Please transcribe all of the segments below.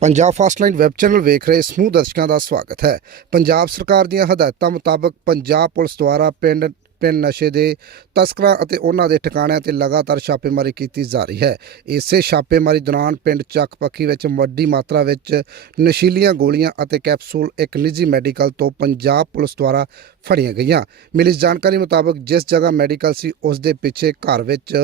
Punjab ਫਾਸਟਲਾਈਨ web channel ਵੇਖ ਰਹੇ ਸਮੂਹ ਦਰਸ਼ਕਾਂ ਦਾ ਸਵਾਗਤ ਹੈ। ਪੰਜਾਬ ਸਰਕਾਰ ਦੀਆਂ ਹਦਾਇਤਾਂ ਮੁਤਾਬਕ ਪੰਜਾਬ ਪੁਲਿਸ ਦੁਆਰਾ ਪਿੰਡ ਪਿੰਡ ਨਸ਼ੇ ਦੇ ਤਸਕਰਾਂ ਅਤੇ ਉਹਨਾਂ ਦੇ ਠਿਕਾਣਿਆਂ ਤੇ ਲਗਾਤਾਰ ਛਾਪੇਮਾਰੀ ਕੀਤੀ ਜਾ ਰਹੀ ਹੈ। ਇਸੇ ਛਾਪੇਮਾਰੀ ਦੌਰਾਨ ਪਿੰਡ ਚੱਕ ਪੱਖੀ ਵਿੱਚ ਵੱਡੀ ਮਾਤਰਾ ਵਿੱਚ ਨਸ਼ੀਲੀਆਂ ਗੋਲੀਆਂ ਅਤੇ ਕੈਪਸੂਲ ਇੱਕ ਨਿੱਜੀ ਮੈਡੀਕਲ ਤੋਂ ਪੰਜਾਬ ਪੁਲਿਸ ਦੁਆਰਾ ਫੜੀਆਂ ਗਈਆਂ। ਮਿਲੀ ਜਾਣਕਾਰੀ ਮੁਤਾਬਕ ਜਿਸ ਜਗ੍ਹਾ ਮੈਡੀਕਲ ਸੀ ਉਸ ਦੇ ਪਿੱਛੇ ਘਰ ਵਿੱਚ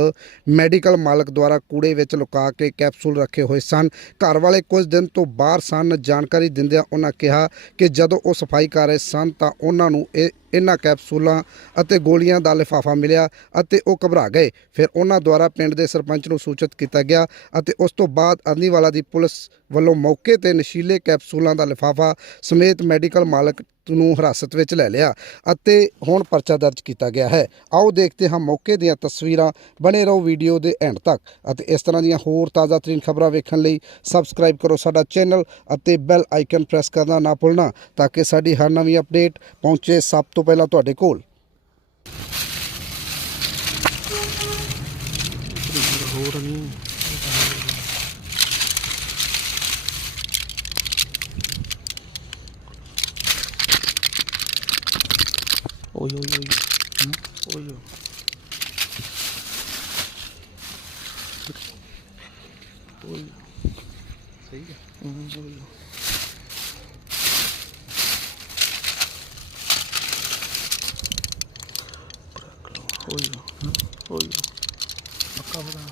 ਮੈਡੀਕਲ ਮਾਲਕ ਦੁਆਰਾ ਕੂੜੇ ਵਿੱਚ ਲੁਕਾ ਕੇ ਕੈਪਸੂਲ ਰੱਖੇ ਹੋਏ ਸਨ। ਘਰ ਵਾਲੇ ਕੁਝ ਦਿਨ ਤੋਂ ਬਾਹਰ ਸਨ। ਜਾਣਕਾਰੀ ਦਿੰਦਿਆਂ ਉਹਨਾਂ ਕਿਹਾ ਕਿ ਜਦੋਂ ਉਹ ਸਫ਼ਾਈ ਕਰ ਰਹੇ ਸਨ ਤਾਂ ਉਹਨਾਂ ਨੂੰ ਇਹ ਇਹਨਾਂ ਕੈਪਸੂਲਾਂ ਅਤੇ ਗੋਲੀਆਂ ਦਾ ਲਿਫਾਫਾ ਮਿਲਿਆ ਅਤੇ ਉਹ ਘਬਰਾ ਗਏ। ਫਿਰ ਉਹਨਾਂ ਦੁਆਰਾ ਪਿੰਡ ਦੇ ਸਰਪੰਚ ਨੂੰ ਸੂਚਿਤ ਕੀਤਾ ਗਿਆ ਅਤੇ ਉਸ ਤੋਂ ਬਾਅਦ ਅਰਨੀਵਾਲਾ ਦੀ ਪੁਲਿਸ ਵੱਲੋਂ ਮੌਕੇ ਤੇ ਨਸ਼ੀਲੇ ਕੈਪਸੂਲਾਂ ਦਾ ਲਿਫਾਫਾ ਸਮੇਤ ਮੈਡੀਕਲ ਮਾਲਕ ਨੂੰ ਹਿਰਾਸਤ ਵਿੱਚ ਲੈ ਲਿਆ ਅਤੇ ਹੁਣ ਪਰਚਾ ਦਰਜ ਕੀਤਾ ਗਿਆ ਹੈ। ਆਓ ਦੇਖਦੇ ਹਾਂ ਮੌਕੇ ਦੀਆਂ ਤਸਵੀਰਾਂ। ਬਣੇ ਰਹੋ ਵੀਡੀਓ ਦੇ ਐਂਡ ਤੱਕ ਅਤੇ ਇਸ ਤਰ੍ਹਾਂ ਦੀਆਂ ਹੋਰ ਤਾਜ਼ਾ ਤਰੀਨ ਖਬਰਾਂ ਵੇਖਣ ਲਈ ਸਬਸਕ੍ਰਾਈਬ ਕਰੋ ਸਾਡਾ ਚੈਨਲ ਅਤੇ ਬੈਲ ਆਈਕਨ ਪ੍ਰੈਸ ਕਰਨਾ ਨਾ ਭੁੱਲਣਾ ਤਾਂ ਕਿ ਸਾਡੀ ਹਰ ਨਵੀਂ ਅਪਡੇਟ ਪਹੁੰਚੇ ਸਭ ਤੋਂ ਪਹਿਲਾਂ ਤੁਹਾਡੇ ਕੋਲ। ਹੋਰ ਨਹੀਂ। ਓਏ ਓਏ ਓਏ ਓਏ ਓਏ ਸਹੀ ਹੈ ਓਏ ਓਏ ਓਏ ਮੱਕਾ ਬੜਾ